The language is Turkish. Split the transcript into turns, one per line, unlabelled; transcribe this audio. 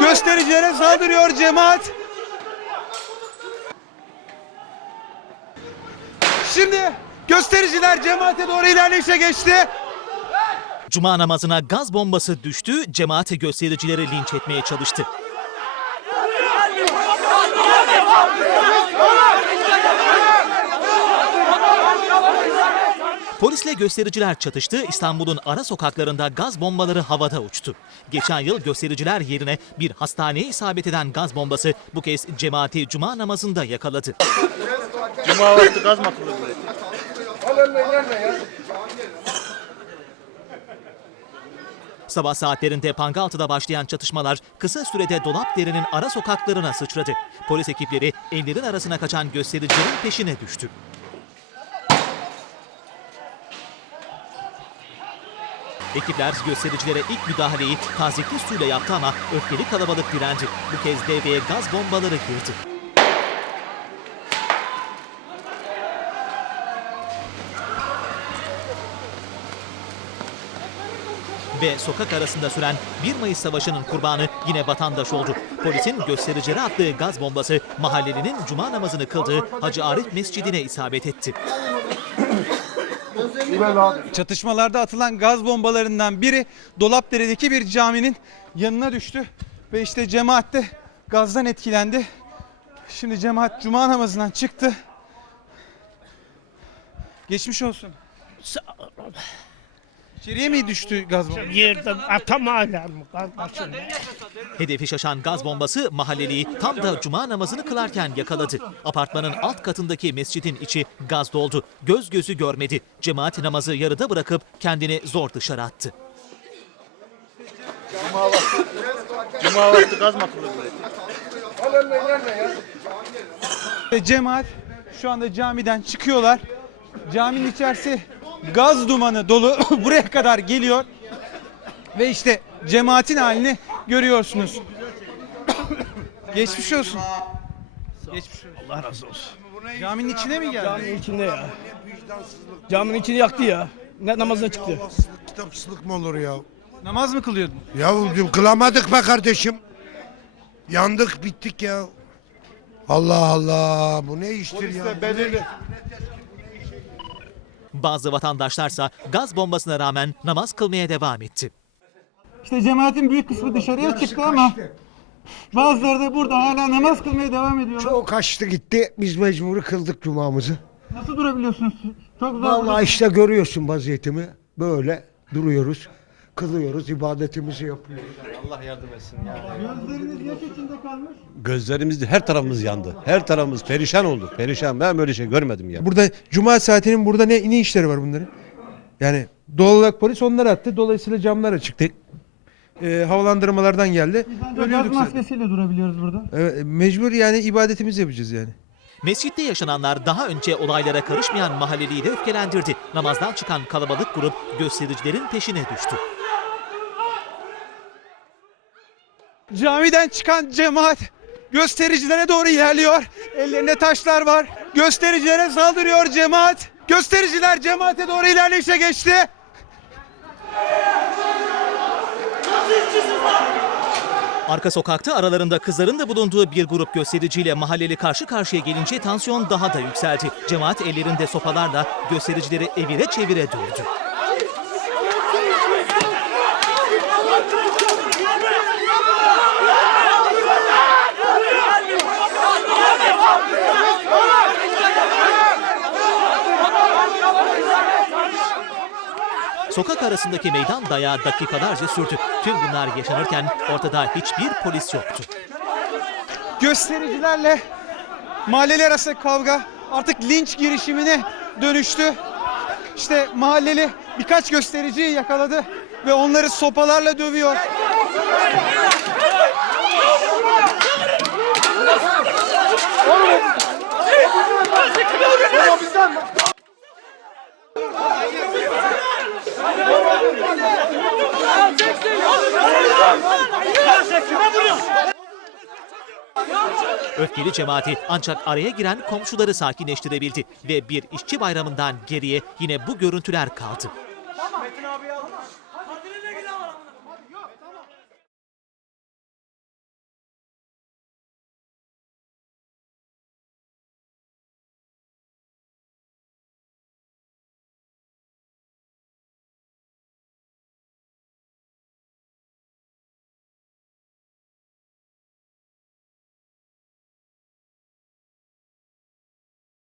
Göstericilere saldırıyor cemaat. Şimdi göstericiler cemaate doğru ilerleyişe geçti.
Cuma namazına gaz bombası düştü, cemaati göstericileri linç etmeye çalıştı. Polisle göstericiler çatıştı, İstanbul'un ara sokaklarında gaz bombaları havada uçtu. Geçen yıl göstericiler yerine bir hastaneye isabet eden gaz bombası bu kez cemaati cuma namazında yakaladı.
Cuma vakti gaz mı atılır?
Sabah saatlerinde Pangaltı'da başlayan çatışmalar kısa sürede dolap derinin ara sokaklarına sıçradı. Polis ekipleri ellerin arasına kaçan göstericilerin peşine düştü. Ekipler göstericilere ilk müdahaleyi tazikli suyla yaptı ama öfkeli kalabalık direndi. Bu kez devreye gaz bombaları girdi. ve sokak arasında süren 1 Mayıs Savaşı'nın kurbanı yine vatandaş oldu. Polisin göstericilere attığı gaz bombası mahallelinin cuma namazını kıldığı Hacı Arif Mescidi'ne isabet etti.
Çatışmalarda atılan gaz bombalarından biri Dolapdere'deki bir caminin yanına düştü. Ve işte cemaat de gazdan etkilendi. Şimdi cemaat cuma namazından çıktı. Geçmiş olsun. İçeriye mi düştü gaz bombası?
Yerden atamaylar mı kardeşim?
Hedefi şaşan gaz bombası mahalleliyi tam da cuma namazını kılarken yakaladı. Apartmanın alt katındaki mescidin içi gaz doldu. Göz gözü görmedi. Cemaat namazı yarıda bırakıp kendini zor dışarı attı.
Cuma vakti gaz mı atılır buraya?
Cemaat şu anda camiden çıkıyorlar. Caminin içerisi gaz dumanı dolu buraya kadar geliyor. Ve işte cemaatin halini görüyorsunuz. Geçmiş olsun. Geçmiş olsun.
Allah razı olsun.
Caminin içine mi geldi?
Caminin içinde ya. Caminin içini yaktı ya. Ne namazına çıktı.
Allahsızlık, kitapsızlık mı olur ya?
Namaz mı kılıyordun?
Yavrum kılamadık be kardeşim. Yandık bittik ya. Allah Allah bu ne iştir ya?
Bazı vatandaşlarsa gaz bombasına rağmen namaz kılmaya devam etti.
İşte cemaatin büyük kısmı dışarıya çıktı ama bazıları da burada hala namaz kılmaya devam ediyorlar.
Çok kaçtı gitti. Biz mecburi kıldık cumamızı.
Nasıl durabiliyorsunuz? Çok zor.
Vallahi işte görüyorsun vaziyetimi. Böyle duruyoruz. Kılıyoruz, ibadetimizi yapıyoruz.
Gözleriniz yaş içinde kalmış.
Gözlerimiz her tarafımız yandı. Her tarafımız perişan oldu. Perişan. Ben böyle şey görmedim ya.
Burada cuma saatinin burada ne, ne işleri var bunların? Yani doğal olarak polis onları attı. Dolayısıyla camlar açıktı. Ee, havalandırmalardan geldi.
Gaz
Ölüyorduk zaten.
maskesiyle durabiliyoruz burada.
Evet, mecbur yani ibadetimizi yapacağız yani.
Mescitte yaşananlar daha önce olaylara karışmayan mahalleliyi de öfkelendirdi. Namazdan çıkan kalabalık grup göstericilerin peşine düştü.
Camiden çıkan cemaat göstericilere doğru ilerliyor. Ellerinde taşlar var. Göstericilere saldırıyor cemaat. Göstericiler cemaate doğru ilerleyişe geçti.
Arka sokakta aralarında kızların da bulunduğu bir grup göstericiyle mahalleli karşı karşıya gelince tansiyon daha da yükseldi. Cemaat ellerinde sopalarla göstericileri evire çevire dövdü. Sokak arasındaki meydan dayağı dakikalarca sürdü. Tüm bunlar yaşanırken ortada hiçbir polis yoktu.
Göstericilerle mahalleler arası kavga artık linç girişimine dönüştü. İşte mahalleli birkaç göstericiyi yakaladı ve onları sopalarla dövüyor.
Öfkeli cemaati ancak araya giren komşuları sakinleştirebildi ve bir işçi bayramından geriye yine bu görüntüler kaldı.